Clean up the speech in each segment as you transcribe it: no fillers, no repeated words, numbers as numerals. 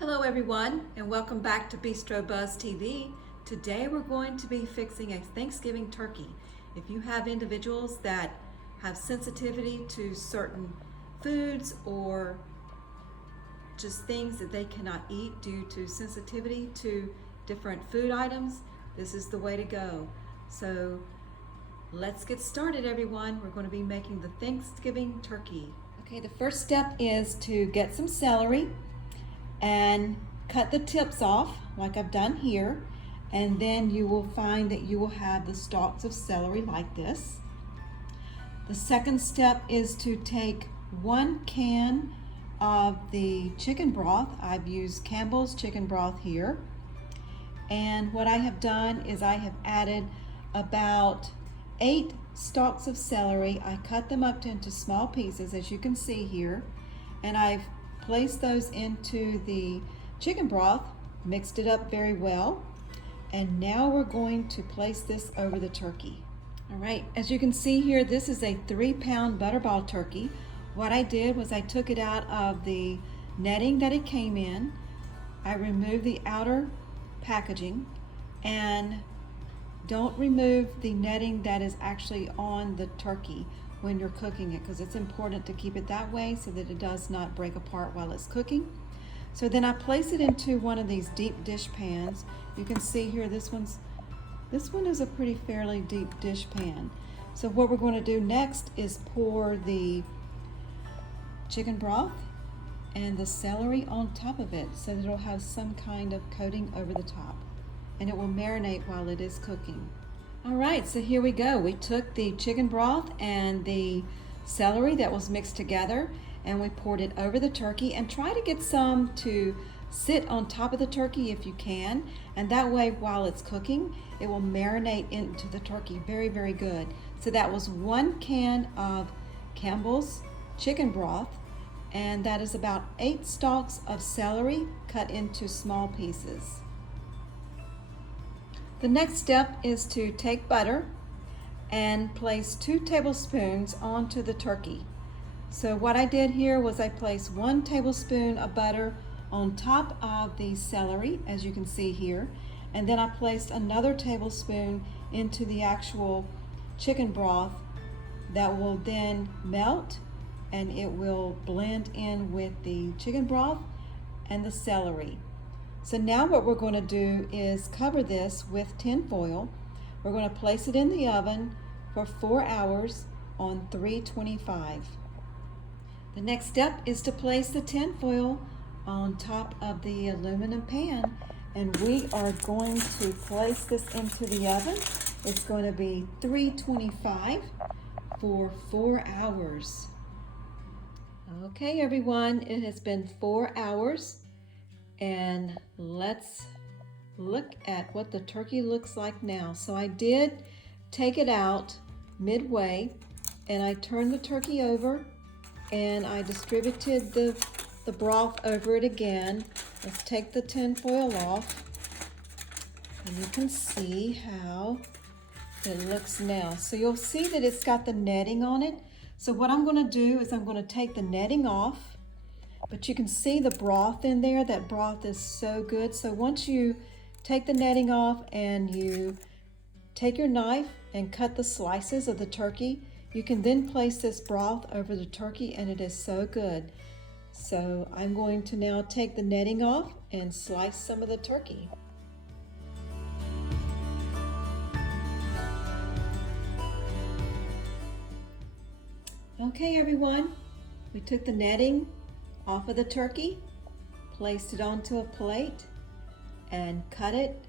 Hello everyone and welcome back to BistroBuzz TV. Today we're going to be fixing a Thanksgiving turkey. If you have individuals that have sensitivity to certain foods or just things that they cannot eat due to sensitivity to different food items, this is the way to go. So let's get started everyone. We're going to be making the Thanksgiving turkey. Okay, the first step is to get some celery and cut the tips off like I've done here, and then you will find that you will have the stalks of celery like this. The second step is to take 1 can of the chicken broth. I've used Campbell's chicken broth here, and what I have done is I have added about 8 stalks of celery. I cut them up into small pieces as you can see here, and I've placed those into the chicken broth, mixed it up very well, and now we're going to place this over the turkey. All right, as you can see here, this is a 3-pound butterball turkey. What I did was I took it out of the netting that it came in. I removed the outer packaging, and don't remove the netting that is actually on the turkey when you're cooking it, because it's important to keep it that way so that it does not break apart while it's cooking. So then I place it into one of these deep dish pans. You can see here this one is a pretty fairly deep dish pan. So what we're going to do next is pour the chicken broth and the celery on top of it so that it'll have some kind of coating over the top, and it will marinate while it is cooking. All right, so here we go. We took the chicken broth and the celery that was mixed together, and we poured it over the turkey, and try to get some to sit on top of the turkey if you can, and that way while it's cooking it will marinate into the turkey very, very good. So that was 1 can of Campbell's chicken broth, and that is about 8 stalks of celery cut into small pieces. The next step is to take butter and place 2 tablespoons onto the turkey. So what I did here was I placed 1 tablespoon of butter on top of the celery, as you can see here, and then I placed another tablespoon into the actual chicken broth that will then melt, and it will blend in with the chicken broth and the celery. So now what we're going to do is cover this with tin foil. We're going to place it in the oven for 4 hours on 325. The next step is to place the tin foil on top of the aluminum pan, and we are going to place this into the oven. It's going to be 325 for 4 hours. Okay everyone, it has been 4 hours. And let's look at what the turkey looks like now. So I did take it out midway, and I turned the turkey over, and I distributed the broth over it again. Let's take the tin foil off, and you can see how it looks now. So you'll see that it's got the netting on it. So what I'm going to do is I'm going to take the netting off, but you can see the broth in there. That broth is so good. So once you take the netting off and you take your knife and cut the slices of the turkey, you can then place this broth over the turkey, and it is so good. So I'm going to now take the netting off and slice some of the turkey. Okay everyone, we took the netting off of the turkey, placed it onto a plate, and cut it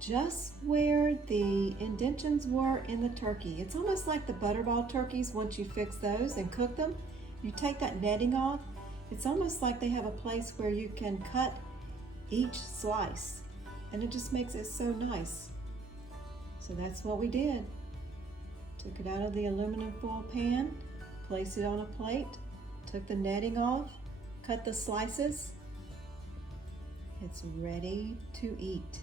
just where the indentions were in the turkey. It's almost like the butterball turkeys. Once you fix those and cook them, you take that netting off. It's almost like they have a place where you can cut each slice, and it just makes it so nice. So that's what we did. Took it out of the aluminum foil pan, placed it on a plate, took the netting off, cut the slices. It's ready to eat.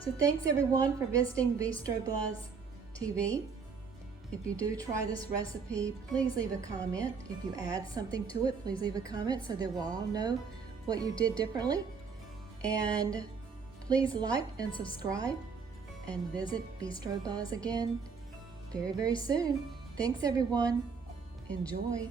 So thanks everyone for visiting BistroBuzz TV. If you do try this recipe, please leave a comment. If you add something to it, please leave a comment so that we'll all know what you did differently. And please like and subscribe and visit BistroBuzz again very, very soon. Thanks everyone. Enjoy.